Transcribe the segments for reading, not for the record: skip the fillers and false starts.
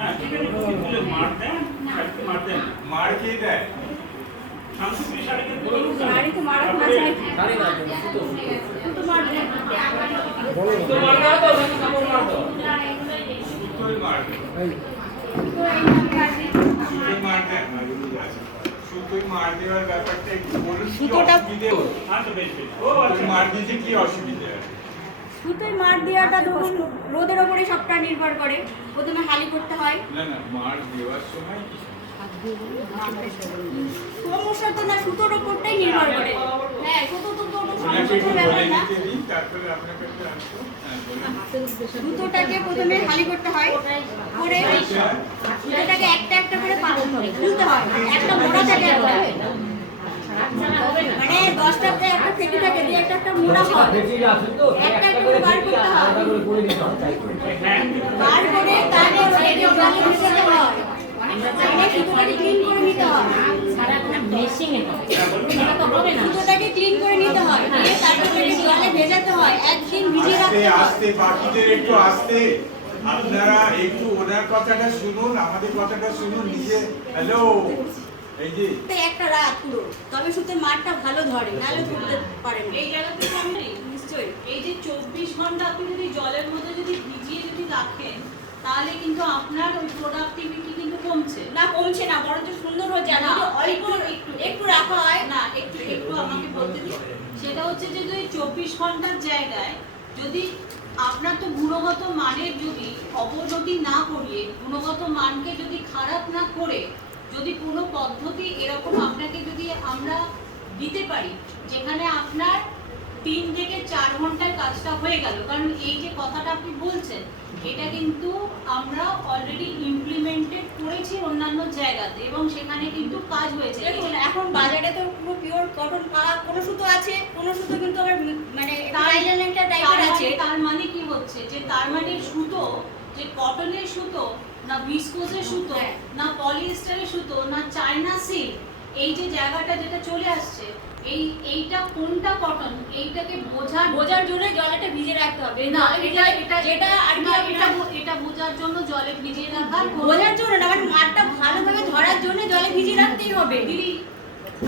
হ্যাঁ ঠিক আছে বলে মার দেন শাড়িতে মার দেন মার কে দেয় সংস্কৃতি শাড়িতে শাড়ি তো মারা না চাই শাড়ি না তো তো মার দেন তো মার দাও তো কাপড় মার দাও সুতোয় মার দেয় তো এই মার দিই সুতোয় মার দেয় সুতোয় মার দেওয়ার ব্যাপারটা একটু বলুন সুতোটা আচ্ছা বেশ বেশ ও সুতোয় আচ্ছা মার দিতে কি অসুবিধা আছে সুতোয় মার দেওয়াটা ধরুন রোদের ওপরে সবটা নির্ভর করে প্রথমে হালি করতে হয় না না মার দেওয়ার সময় কি সমস্যা তো না সুতোর ওপরটাই নির্ভর করে হ্যাঁ সুতো তো কোনো ওনাকে একটু সমস্যার ব্যাপার বলে না দিতে দিন তারপরে আপনাকে একটা আসবো হ্যাঁ বলুন সুতোটাকে প্রথমে হালি করতে হয় করে আচ্ছা সুতোটাকে একটা একটা করে খুলতে হয় একটা মোড়া থাকে একটা মানে 10টাতে একটা ফেটি থাকে দিয়ে একটা মোড়া হয় ঠিক আছে তো একটা একটা করে বার করতে হয় আলাদা করে করে দিতে হবে বার করে তারপর ওটাকে জলে মিশাতে হয় মানে সুতোটাকে ক্লিন করে নিতে হয় সুতোটাকে ক্লিন করে নিতে হয় দিয়ে তারপরে জলে ভেজাতে হয় একদিন ভিজিয়ে আস্তে রাখতে হয় আস্তে বাকিদের একটু আস্তে আপনারা একটু ওনার কথাটা শুনুন আমাদের কথাটা শুনুন নিজে হ্যালো এই যে তো একটা রাত পুরো তবে সুতোর মারটা ভালো ধরে নাহলে ধরতে পারে না এই জায়গা থেকে আমি নিশ্চয়ই এই যে 24 ঘন্টা আপনি যদি জলের মধ্যে যদি ভিজিয়ে যদি রাখেন তাহলে কিন্তু আপনার ওই প্রোডাক্টিভিটি কিন্তু কমছে না কমছে না বরঞ্চ সুন্দর হচ্ছে আর না, যদি অল্প একটু রাখা হয় না একটু একটু আমাকে বলতে দিন সেটা হচ্ছে যে যদি 24 ঘন্টার জায়গায় যদি আপনার তো গুণগত মানের যদি অবনতি না করিয়ে গুণগত মানকে যদি খারাপ না করে যদি কোনো পদ্ধতি এরকম আপনাকে যদি আমরা দিতে পারি যেখানে আপনার 3 থেকে 4 ঘন্টায় কাজটা হয়ে গেল কারণ এই যে কথাটা আপনি বলছেন এটা কিন্তু আমরা অলরেডি ইমপ্লিমেন্টেড করেছি অন্যান্য জায়গাতে এবং সেখানে কিন্তু কাজ হয়েছে দেখুন এখন বাজারে তো পুরো পিওর কটন কোনো সুতো আছে কোনো সুতো কিন্তু আবার মানে নাইলন একটা টাইপের আছে তার মানে কি হচ্ছে যে তার মানে সুতো যে কটনের সুতো না ভিসকোজের সুতো হ্যাঁ। না পলিয়েস্টারের সুতো না চায়না সিল্ক এই যে জায়গাটা যেটা চলে আসছে এইটা কোনটা কটন এইটাকে বোঝার জন্য জলেটা ভিজিয়ে রাখতে হবে না নাহলে যেটা আর কি এটা বোঝার জন্য জলে ভিজিয়ে রাখার বোঝার জন্য না মানে মারটা ভালোভাবে ধরার জন্য জলে ভিজিয়ে রাখতেই হবে দিদি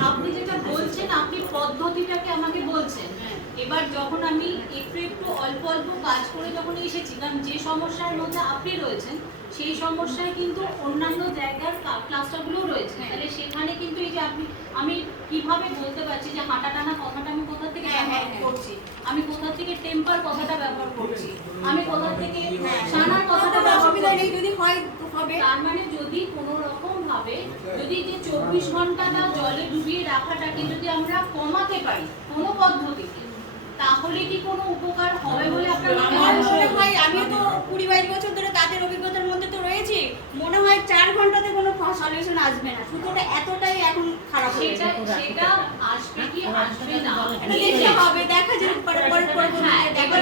আপনি যেটা বলছেন আপনি পদ্ধতিটাকে আমাকে বলছেন এবার যখন আমি একটু একটু অল্প অল্প কাজ করে যখন এসেছি কারণ যে সমস্যার মধ্যে আপনি রয়েছেন সেই সমস্যায় কিন্তু অন্যান্য জায়গার ক্লাস্টারগুলো রয়েছে তাহলে সেখানে কিন্তু এই যে আমি কিভাবে বলতে পারছি যে হাঁটা টানা কথাটা আমি কোথা থেকে ব্যবহার করছি আমি কোথা থেকে টেম্পার কথাটা ব্যবহার করছি আমি কোথা থেকে সানার কথাটা ব্যবহার অসুবিধা করছি নেই যদি হয় তো হবে তার মানে যদি কোনো রকম ভাবে যদি যে 24 ঘন্টাটা জলে ডুবিয়ে রাখাটাকে যদি আমরা কমাতে পারি কোনো পদ্ধতিতে তাহলে কি কোনো উপকার হবে বলে আপনার আমার মনে হয় আমিও তো 20-22 বছর ধরে তাদের অভিজ্ঞতার মধ্যে তো রয়েছি মনে হয় 4 ঘন্টাতে কোনো সলিউশন আসবে না সুতোটা এতটাই এখন খারাপ হয়ে সেটা গেছে সেটা আসবে কি আসবে না এটা দেখতে হবে দেখা যাবে পরে হ্যাঁ এবার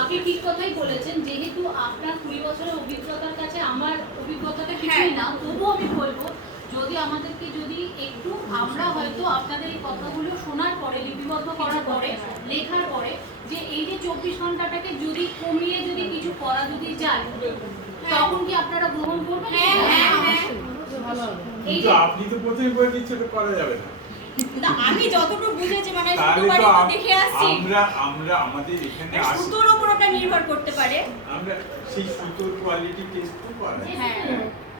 আপনি ঠিক কথাই বলেছেন যেহেতু আপনার 20 বছরের অভিজ্ঞতার কাছে আমার অভিজ্ঞতাটা কিছুই না তবুও আমি বলবো যদি আমাদেরকে যদি একটু আমরা হয়তো আপনাদের এই কথাগুলো শোনার পরে লিপিবদ্ধ করার পরে লেখার পরে যে এই যে 24 ঘন্টাটাকে যদি কমিয়ে যদি কিছু করা যদি যায় তখন কি আপনারা গ্রহণ করবেন এই কিন্তু যে আপনি তো প্রথমে বলে দিচ্ছে তো করা যাবে না না আমি যতটুকু বুঝেছি মানে তাহলে সুতো তো বাড়িতে দেখে আসছি আমরা আমাদের এখানে আসি সুতোর উপর ওটা নির্ভর করতে পারে আমরা সেই সুতোর কোয়ালিটি টেস্ট তো করা হ্যাঁ